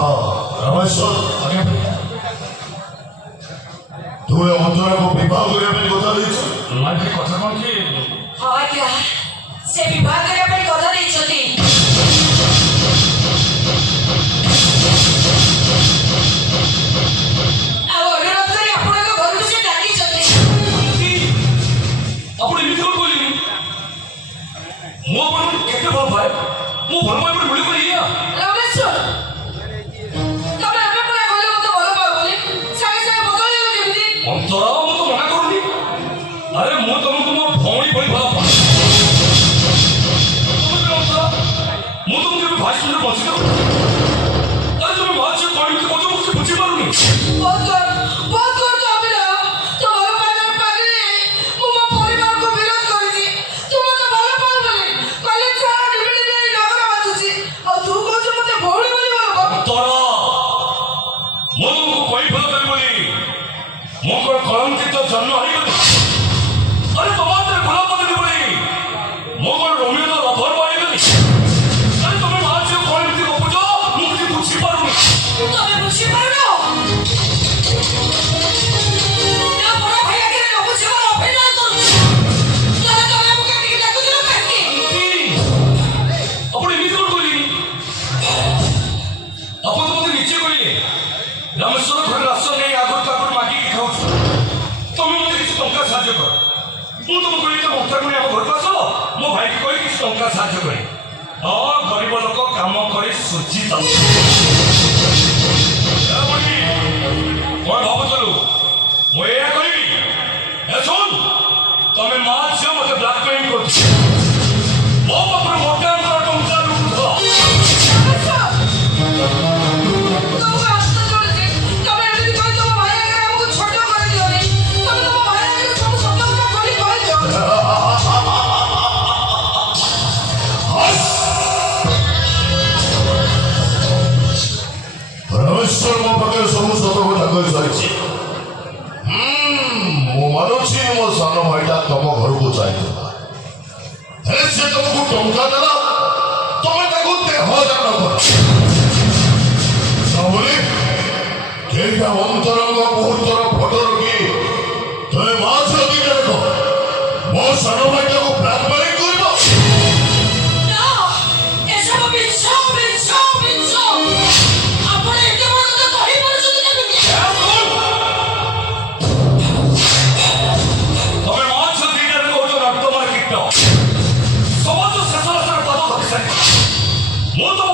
ରମେଶ୍ୱର ଆଜ୍ଞା ତୁ ଏ ଅନ୍ତରକୁ ବିବାହ କରିବା ପାଇଁ କଥା ଦେଇଛୁ? କଥା କଣ କି? ହଁ ଆଜ୍ଞା ସେ ବିବାହ କରିବା ପାଇଁ କଥା ଦେଇଛନ୍ତି। ଆଉ ଅନୁରୋଧ କରି ଆପଣଙ୍କ ଘରକୁ ସେ ଡାକିଛନ୍ତି। ଆପଣ ଏମିତି କଣ କହିଲେନି? ମୁଁ ଆପଣଙ୍କୁ କେତେ ଭଲ ପାଏ, ମୁଁ ଭଲ ପାଇବାରେ ମିଳି କରି ଇଏ ରମେଶ୍ୱର ତମେ ଏବେ ପୁରା କହିଲେ ମତେ ଭଲ ପାଅ ବୋଲି ସାଙ୍ଗେ ସାଙ୍ଗେ ବଦଳିଗଲ କେମିତି? ଅନ୍ତର ମୁଁ ତ ମନା କରୁନି। ଆରେ ମୁଁ ତମକୁ ମୋ ଭଉଣୀ ଭଳି ଭଲ ପାଏ। ମୁଁ ତମକୁ କେବେ ଭାଇ ଶୁଣିଲେ ବଞ୍ଚି ଦେବ? ଆରେ ତମେ ମା ଝିଅ କଣ ଏମିତି କହୁଛ ମୁଁ କିଛି ବୁଝିପାରୁନି। ବହୁତ କର ତ ଅଭିନୟ। ତୋ ଭଲ ପାଇବାର ପାଗରେ ମୁଁ ମୋ ପରିବାରକୁ ବିରୋଧ କରିଛି। ତୁ ମତେ ଭଲ ପାଉ ବୋଲି କଲେଜ ଛାଡ଼ ନିବିଡ଼ି ନେଇ ନଗର ବାଜୁଛି। ଆଉ ତୁ କହୁଛୁ ମତେ ଭଉଣୀ ବୋଲି ଭଲ ପାଉ। ଅନ୍ତର ମୁଁ ତମକୁ କହି ଭଲ ପାଏ ବୋଲି ମୁଁ କଣ କଳଙ୍କିତ ଜନ୍ମ ହେଇଗଲି? ଆରେ ତମ ହାତରେ ଗୋଲାପ ଦେଲି ବୋଲି ମୁଁ କଣ ରୋମିଓର ଲଭର ପାଇଗଲି? ଆରେ ତମେ ମା ଝିଅ କଣ ଏମିତି ଗପୁଛ ମୁଁ କିଛି ବୁଝିପାରୁନି। ତମେ ବୁଝିପାରୁନ? ନା ବଡ଼ ଭାଇ ଆଗରେ ନ ବୁଝିବାର ଅଭିନୟ କରୁଛ। ତାହେଲେ ତମେ ଆମକୁ ଏଠିକି ଡାକୁଥିଲ କାହିଁକି? ଆପଣ ଏମିତି କଣ କହିଲେନି? ଆପଣ ତ ମତେ ନିଜେ କହିଲେ ରାମେଶ୍ୱର ଘରେ ରାସନ ନେଇ ଆଗରୁ ତାକୁ ମାଗିକି ଖାଉଛୁ, ତମେ ମତେ କିଛି ଟଙ୍କା ସାହାଯ୍ୟ କର। ମୁଁ ତମକୁ କହିଲି ଭକ୍ତା କରି ଆମ ଘରକୁ ଆସ, ମୋ ଭାଇକି କହି କିଛି ଟଙ୍କା ସାହାଯ୍ୟ କରେ। ହଁ ଗରିବ ଲୋକ କାମ କରି ସୁଝି କଣ ଭାବୁଥିଲୁ ମୁଁ ଏଇଆ କରିବି? ଶୁଣ ତମେ ମା ଝିଅ ମତେ ବ୍ଲାକମେଲିଂ କରୁଛ, ମୋ ପାଖରେ ମୋଟା ଅଙ୍କର ଟଙ୍କା ଲୁଟୁଛ। ତମକୁ ହାତ ଯୋଡୁଛି। ତମେ ଏମିତି କହି ତମ ଭାଇ ଆଗରେ ଆମକୁ ଛୋଟ କରିଦିଅନି। ତମେ ତମ ଭାଇ ଆଗରେ ସବୁ ସତ କଥା ଖୋଲି କହିଦିଅ। ରମେଶ୍ୱର ମୋ ପାଖରେ ସବୁ ସତ କଥା କହିସାରିଛି। ମୁଁ ମାନୁଛି ମୋ ସାନ ଭାଇଟା ତମ ଘରକୁ ଯାଇଥିଲା, ହେଲେ ସେ ତମକୁ ଟଙ୍କା ଦେଲା, ତମେ ତାକୁ ଦେହ ଦାନ କର ବୋଲି କେଇଟା ଅନ୍ତରଙ୍ଗ ମୁହୂର୍ତ୍ତର ଫଟୋ ରଖି ତମେ ମା ଝିଅ ଦିଟା ଦେଖ ମୋ ସାନ ଭାଇଟାକୁ ବ୍ଲାକମେଲିଂ କରିବ। ନା, ଏସବୁ ମିଛ। ଆପଣ ଏତେ ବଡ଼ କଥା କହିପାରୁଛନ୍ତି କେମିତି? ତମେ ମା ଝିଅ ଦିଟାରେ କହୁଛ ରକ୍ତମାର କୀଟ, ସମାଜ ଶେଷ ରାସ୍ତାରେ ପାଦ ଧରି ସାରିଛି। ମୁଁ ତମ